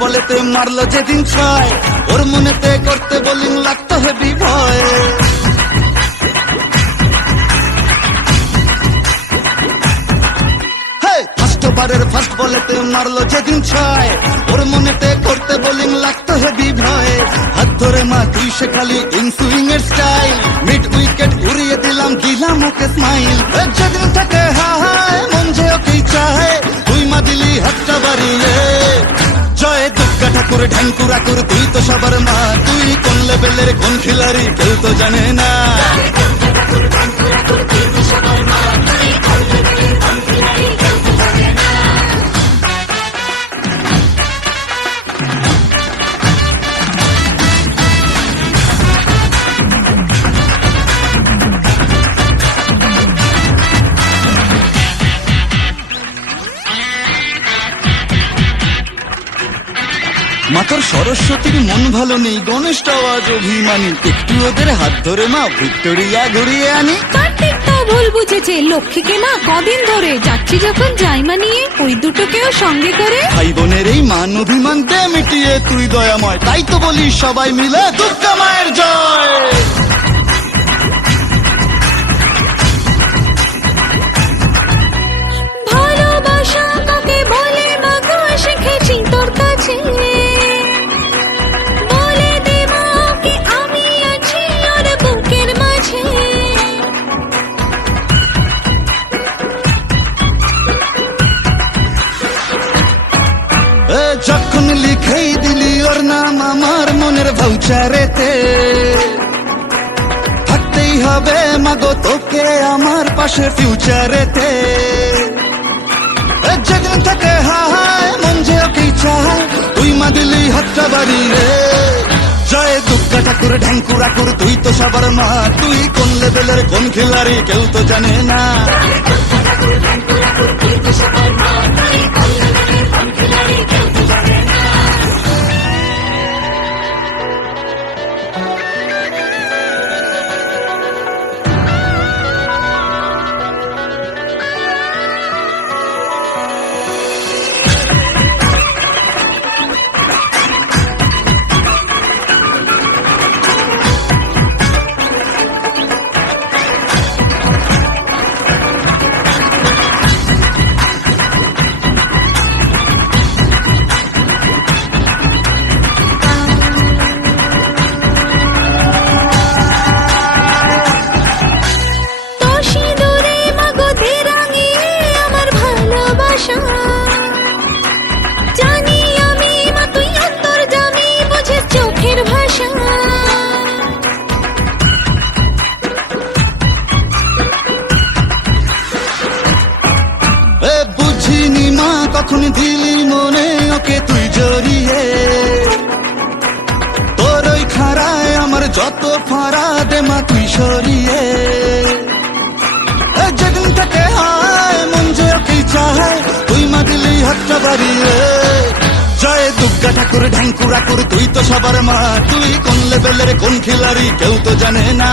বলেতে মারলো যেদিন ছয়। ওর মনেতে করতে বোলিং লাগতো হেভি ভয়। ফার্স্ট ওভারের ফার্স্ট বলেতে মারলো যেদিন ছয়। ওর মনেতে করতে বোলিং লাগতো হাত ধরে মা তুই সে খালি ইন এর স্টাইল। মিড উইকেট উড়িয়ে দিলাম দিলাম ওকে স্মাইল। যেদিন থেকে হায় দুর্গা ঠাকুর করে কুর তুই তো সবার মা। তুই কোন লেভেলের কোন খিলাড়ি খেলতো জানে না। মাথার সরস্বতীর মন ভালো নেই গণেশটাও আওয়াজ অভিমানী। একটু ওদের হাত ধরে মা ভিক্টোরিয়া ঘুরিয়ে আনি। কার্তিক ভুল বুঝেছে লক্ষ্মীকে মা কদিন ধরে যাচ্ছি যখন যাই মানিয়ে ওই দুটোকেও সঙ্গে করে ভাই বোনের এই মান অভিমান দে মিটিয়ে তুই দয়াময় তাই তো বলি সবাই মিলে দুর্গা মায়ের জয়। ভাউচারেতে থাকতেই হবে মাগো, তোকে আমার পাশে ফিউচারেতে যেদিন থেকে হায়, মন যে ওকেই চায়, তুই মা দিলি হাতটা বাড়িয়ে জয় দুর্গা ঠাকুর, ঢ্যাঙ্কুরা কুর, তুই তো সবার মা। তুই কোন লেভেলের কোন খিলাড়ি, কেউ তো জানে না। মা দিলি মনে ওকে তুই জড়িয়ে। তোর ওই খারায় আমার যত ফারা দে মা, তুই সরিয়ে। যেদিন থেকে হায় মন ওকেই চায় তুই মা দিলি হাতটা বাড়িয়ে। জয় দুর্গা ঠাকুর, ঢ্যাঙ্কুরা কুর, তুই তো সবার মা। তুই কোন লেভেলের কোন খিলাড়ি, কেউ তো জানে না।